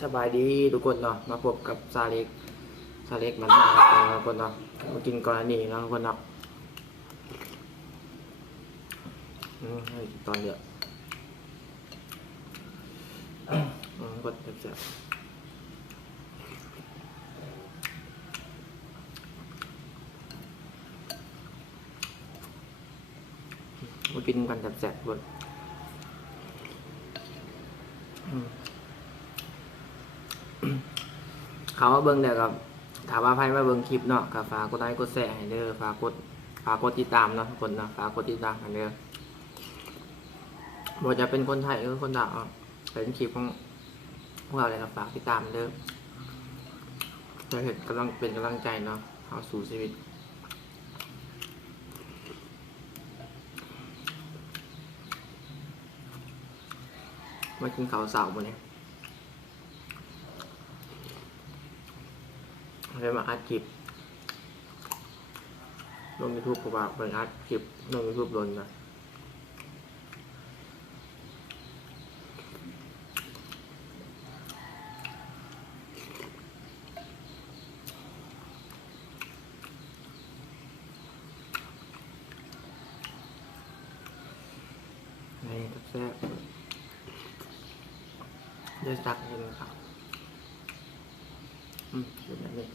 สบายดีทุกคนเนาะมาพบกับซาเล็กมาทำกันทุกคนเนาะมากินก่อนอันนี้นะทุกคนเนาะตอนเดือดกดเจ็บมากินกันแสบๆทุกคนเขาว่าเบิ้งเดี๋ยวกับถามว่าใครมาเบิ้งคลิปเนาะกับฝากกดไลค์กดแชร์ให้เด้อฝากกดติดตามเนาะทุกคนเนาะฝากกดติดตามให้เด้อบอกจะเป็นคนไทยหรือคนดาวเป็นคลิปของพวกเราเลยครับฝากติดตามเด้อจะเห็นกำลังเป็นกำลังใจเนาะเข้าสู่ชีวิตมากินข้าวเสาร์วันนี้เลยมาอัดคลิปลง YouTube เพราะว่าเป็นอัดคลิปลง YouTube ลนนะนี่แซ่บเดี๋ยวสักนิดนึงครับเดี๋ยวแบบนี้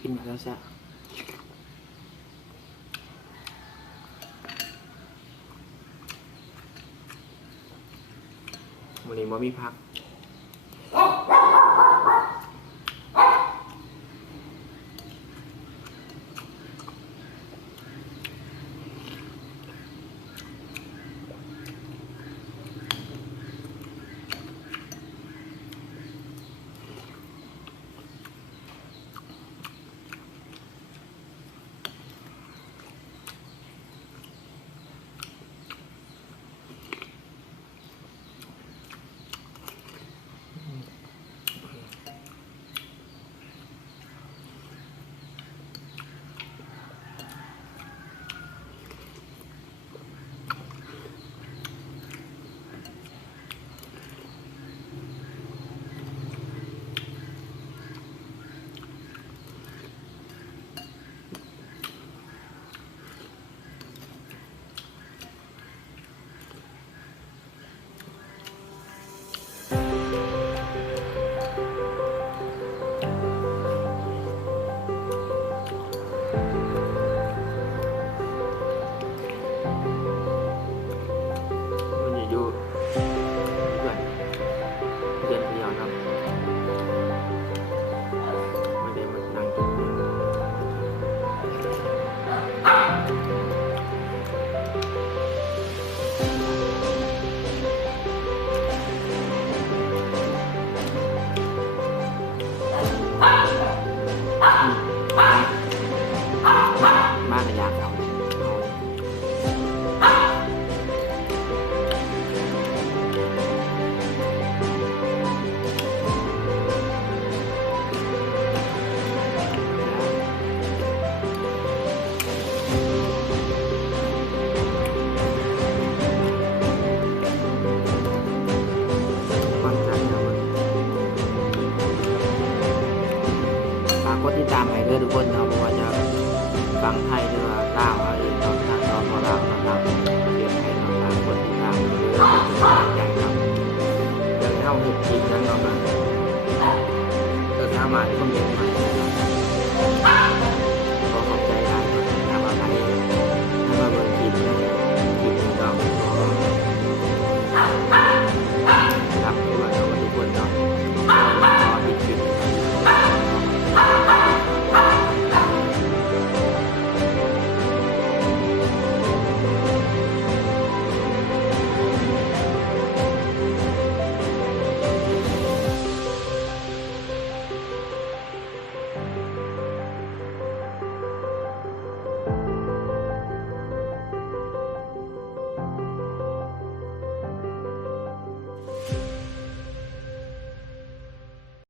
กินมาแล้วแซ่บวันนี้มีพักมากระยะเขากดติดตามให้ด้วยทุกคนเนาะเพราะว่าจะฟังไทยหรือว่าลาวอะไรเนาะทางตอนพอลาวนะครับประเทศไทยเนาะฝากกดติดตามให้ด้วยเป็นกำลังใจครับอยากให้เราเห็นคลิปนั้นเนาะแบบถ้ามาที่คอมเมนต์มา